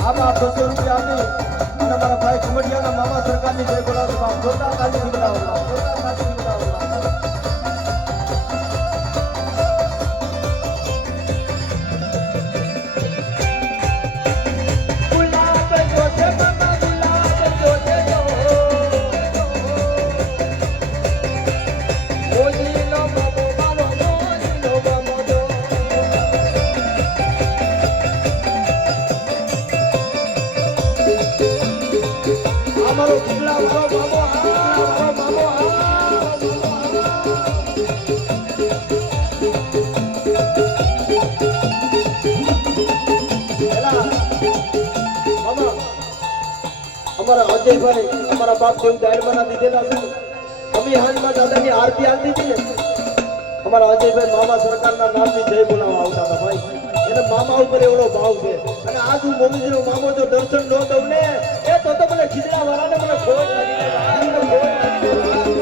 આમાં 200 રૂપિયા આપી અને મારા ભાઈ કમડિયાના મામા સરકારની જય બોલાવો બાપ જોતા તાલી બોલાવો જોતા તાલી બોલાવો અમારો કિલ્લા વાળો મામો અમારા અજયભાઈ અમારા બાપ જેવું દાયર બના દીધેલા છે અમે હાલમાં દાદાની આરતી આલતી હતી ને અમારા અજયભાઈ મામા સરકારના નામની જય બોલાવવા આવતા હતા ભાઈ એને મામા ઉપર એવડો ભાવ છે અને આજ હું મોમીજીનો મામો જો દર્શન ન દઉં ને એ તો મને ખીજડા વાળાને મને ખોટ લાગી જાય